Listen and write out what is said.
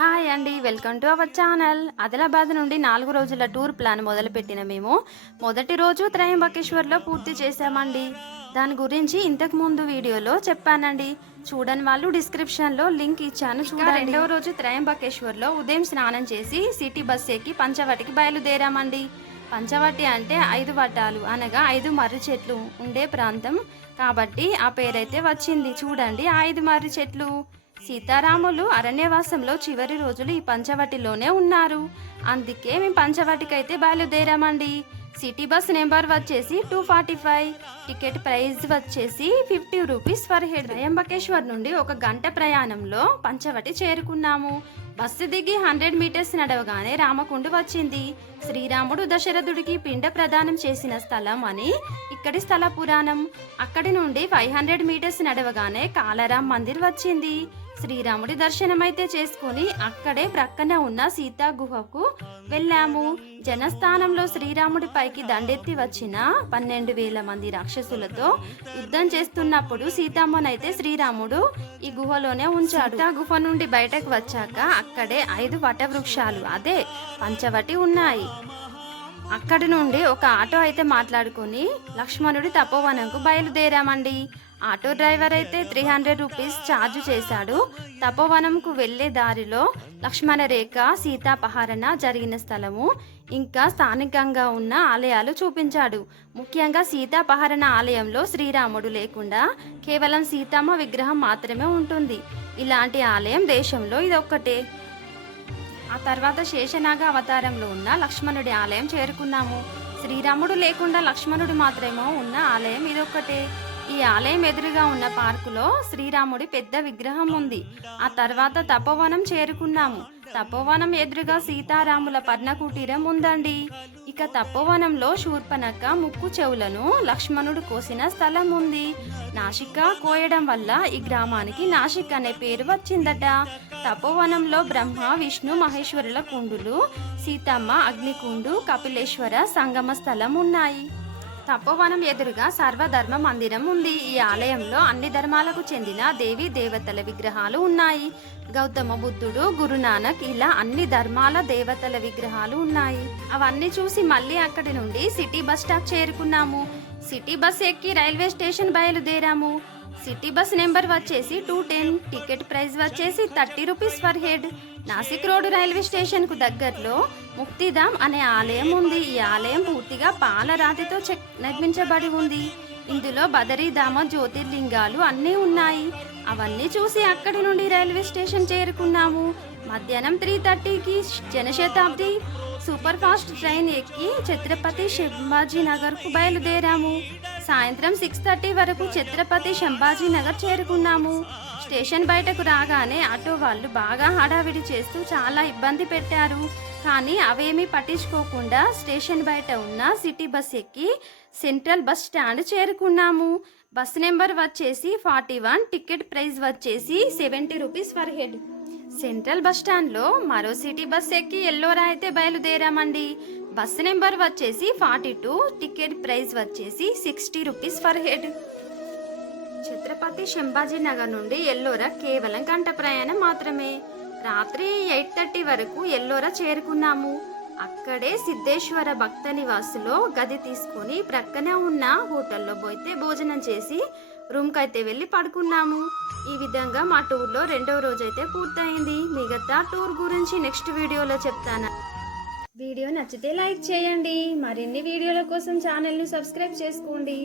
Hi అండి, welcome to our channel. Adilabad నుండి 4 రోజుల టూర్ ప్లాన్ మొదలుపెట్టిన మేము మొదటి రోజు త్రయంబకేశ్వర్లో పూర్తి చేశామండి. దాని గురించి ఇంతకు ముందు వీడియోలో చెప్పానండి. చూడని వాళ్ళు డిస్క్రిప్షన్లో లింక్ ఇచ్చాను చూడండి. రెండవ రోజు త్రయంబకేశ్వర్లో ఉదయం స్నానం చేసి సిటీ బస్ ఎక్కి పంచవటికి బయలుదేరామండి. పంచవటి అంటే 5 వటాలు అనగా 5 మర్రి చెట్లు ఉండే ప్రాంతం కాబట్టి ఆ పేరైతే వచ్చింది. చూడండి, 5 మర్రి చెట్లు. సీతారాములు అరణ్యవాసంలో చివరి రోజులు ఈ పంచవటిలోనే ఉన్నారు. అందుకే మేము పంచవటికైతే బయలుదేరామండి. సిటీ బస్ నెంబర్ వచ్చేసి 245. టికెట్ ప్రైస్ వచ్చేసి 50 రూపీస్ పర్ హెడ్. త్రయంబకేశ్వర్ నుండి 1 గంట ప్రయాణంలో పంచవటి చేరుకున్నాము. బస్సు దిగి 100 మీటర్స్ నడవగానే రామకుండు వచ్చింది. శ్రీరాముడు దశరథుడికి పిండ ప్రదానం చేసిన స్థలం అని ఇక్కడి స్థల పురాణం. అక్కడి నుండి 500 మీటర్స్ నడవగానే కాలారాం మందిర్ వచ్చింది. శ్రీరాముడి దర్శనమైతే చేసుకుని అక్కడే ప్రక్కన ఉన్న సీతా గుహకు వెళ్ళాము. జనస్థానంలో శ్రీరాముడి పైకి దండెత్తి వచ్చిన 12,000 మంది రాక్షసులతో యుద్ధం చేస్తున్నప్పుడు సీతమ్మనైతే శ్రీరాముడు ఈ గుహలోనే ఉంచాడు. సీతా గుహ నుండి బయటకు వచ్చాక అక్కడే 5 వటవృక్షాలు అదే పంచవటి ఉన్నాయి. అక్కడి నుండి ఒక ఆటో అయితే మాట్లాడుకుని లక్ష్మణుడి తపోవనంకు బయలుదేరామండి. ఆటో డ్రైవర్ అయితే 300 రూపీస్ ఛార్జ్ చేశాడు. తపోవనంకు వెళ్లే దారిలో లక్ష్మణ రేఖ సీతాపహరణ జరిగిన స్థలము ఇంకా స్థానికంగా ఉన్న ఆలయాలు చూపించాడు. ముఖ్యంగా సీతాపహరణ ఆలయంలో శ్రీరాముడు లేకుండా కేవలం సీతమ్మ విగ్రహం మాత్రమే ఉంటుంది. ఇలాంటి ఆలయం దేశంలో ఇదొక్కటే. ఆ తర్వాత శేషనాగ అవతారంలో ఉన్న లక్ష్మణుడి ఆలయం చేరుకున్నాము. శ్రీరాముడు లేకుండా లక్ష్మణుడు మాత్రమే ఉన్న ఆలయం ఇదొక్కటే. ఈ ఆలయం ఎదురుగా ఉన్న పార్కులో శ్రీరాముడి పెద్ద విగ్రహం ఉంది. ఆ తర్వాత తపోవనం చేరుకున్నాము. తపోవనం ఎదురుగా సీతారాముల పర్ణకుటీరం ఉందండి. ఇక తపోవనంలో శూర్పణఖ ముక్కు చెవులను లక్ష్మణుడు కోసిన స్థలం ఉంది. నాసిక కోయడం వల్ల ఈ గ్రామానికి నాసిక్ అనే పేరు వచ్చిందట. తపోవనంలో బ్రహ్మ విష్ణు మహేశ్వరుల కుండులు, సీతమ్మ అగ్నికుండు, కపిలేశ్వర సంగమ స్థలం ఉన్నాయి. తపోవనం ఎదురుగా సర్వధర్మ మందిరం ఉంది. ఈ ఆలయంలో అన్ని ధర్మాలకు చెందిన దేవీ దేవతల విగ్రహాలు ఉన్నాయి. గౌతమ బుద్ధుడు, గురునానక్ ఇలా అన్ని ధర్మాల దేవతల విగ్రహాలు ఉన్నాయి. అవన్నీ చూసి మళ్ళీ అక్కడి నుండి సిటీ బస్ స్టాప్ చేరుకున్నాము. సిటీ బస్ ఎక్కి రైల్వే స్టేషన్ బయలుదేరాము. సిటీ బస్ నెంబర్ వచ్చేసి 210. టికెట్ ప్రైస్ వచ్చేసి 30 rupees per head. Nashik Road railway station కు దగ్గరలో ముక్తిధామ్ అనే ఆలయం ఉంది. ఈ ఆలయం పూర్తిగా పాలరాతితో నిర్మించబడి ఉంది. ఇందులో బదరీధామ జ్యోతిర్లింగాలు అన్నీ ఉన్నాయి. అవన్నీ చూసి అక్కడి నుండి రైల్వే స్టేషన్ చేరుకున్నాము. మధ్యాహ్నం 3:30కి జనశతాబ్ది సూపర్ ఫాస్ట్ ట్రైన్ ఎక్కి ఛత్రపతి శంభాజీ నగర్ కు బయలుదేరాము. సాయంత్రం 6:30 వరకు ఛత్రపతి శంభాజీ నగర్ చేరుకున్నాము. స్టేషన్ బయటకు రాగానే ఆటో వాళ్ళు బాగా హడావిడి చేస్తూ చాలా ఇబ్బంది పెట్టారు. కానీ అవేమీ పట్టించుకోకుండా స్టేషన్ బయట ఉన్న సిటీ బస్ ఎక్కి సెంట్రల్ బస్ స్టాండ్ చేరుకున్నాము. బస్ నెంబర్ వచ్చేసి 41. టికెట్ ప్రైస్ వచ్చేసి 70 rupees per head. Central bus స్టాండ్లో మరో సిటీ బస్ ఎక్కి ఎల్లోరా అయితే బయలుదేరామండి. బస్ నెంబర్ వచ్చేసి 42. టికెట్ ప్రైస్ వచ్చేసి 60 rupees per head. Chhatrapati Sambhaji Nagar నుండి ఎల్లోరా కేవలం గంట ప్రయాణం మాత్రమే. రాత్రి 8:30 వరకు ఎల్లోరా చేరుకున్నాము. అక్కడే సిద్ధేశ్వర భక్త నివాసులో గది తీసుకొని ప్రక్కనే ఉన్న హోటల్లో పోయితే భోజనం చేసి రూమ్కి అయితే వెళ్ళి పడుకున్నాము. ఈ విధంగా మా టూర్లో 2వ రోజు అయితే పూర్తయింది. మిగతా టూర్ గురించి నెక్స్ట్ వీడియోలో చెప్తాను. వీడియో నచ్చితే లైక్ చేయండి. మరిన్ని వీడియోల కోసం ఛానల్ని సబ్స్క్రైబ్ చేసుకోండి.